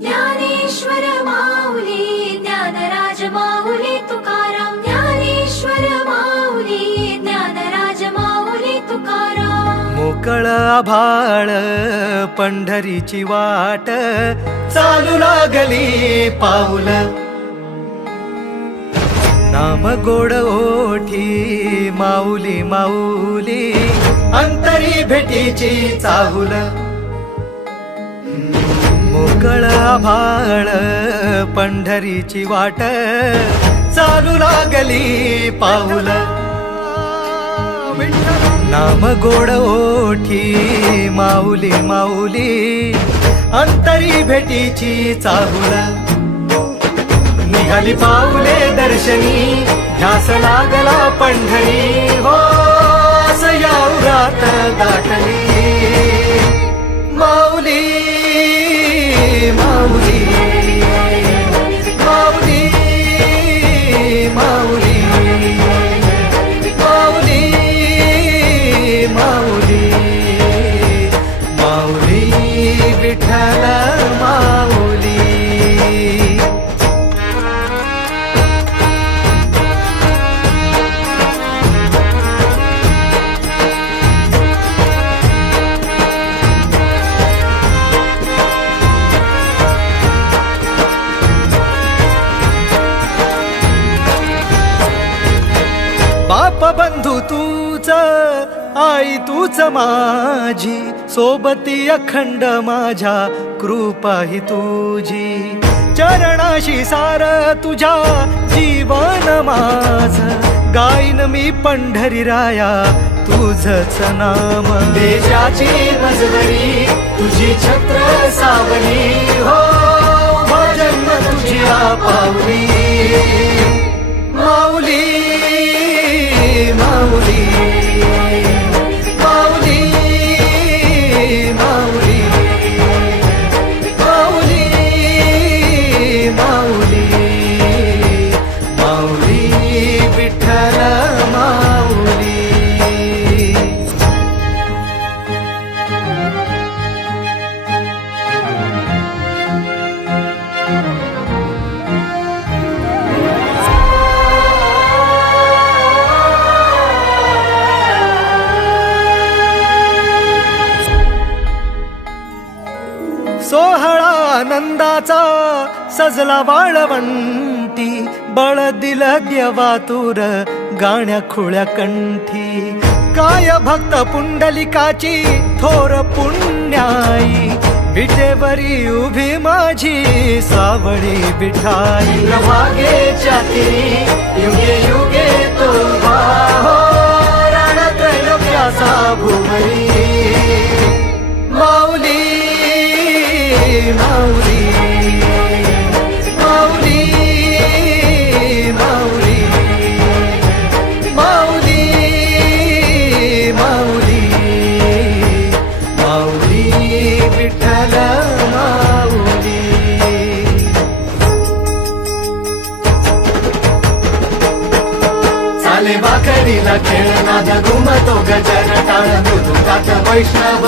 ज्ञानेश्वर माऊली ज्ञानराज माऊली तुकाराम। ज्ञानेश्वर माऊली ज्ञानराज माऊली तुकाराम। मोकळ आभाळ पंढरीची वाट चालू लागली पाऊल। नाम गोड ओठी माऊली माऊली अंतरी भेटीची चाहुल। मोकळ आभाळ पंढरीची वाट चालू लागली पाऊल। नाम गोड ओठी माऊली माऊली अंतरी भेटीची चाहुल। निघाली पाऊले दर्शनी ध्यास लागला पंढरी हो या उरात गाठली माऊली माऊली माऊली माऊली माऊली माऊली माऊली विठ्ठल माऊली। बाप बंधू तूच आई तूच माझी सोबती अखंड माझ्या कृपा ही तुझी। चरणाशी सार तुझ्या जीवन माझ गाईन मी पंढरी राया तुझच नाम। देशाची मजबरी तुझी छत्र सावली हो भजन तुझी पावली माऊली माऊली माऊली माऊली माऊली माऊली माऊली विठ्ठल माऊली। सोहळा आनंदाचा सजला वाळवंटी बळ दिलं देवातूर गाण्या खुळ्या कंठी। काय भक्त पुंडलिकाची थोर पुण्याई विटेवरी उभी माझी सावळी विठाई। भागेच्या तिरी युगे युगे तो हो रण त्रैलोक्याचा भुवरी माऊली माऊली माऊली माऊली माऊली माऊली माऊली विठ्ठल माऊली। चाले भाकरीला खेळ नाद घुमतो गजर टाळ मृदुकात वैष्णव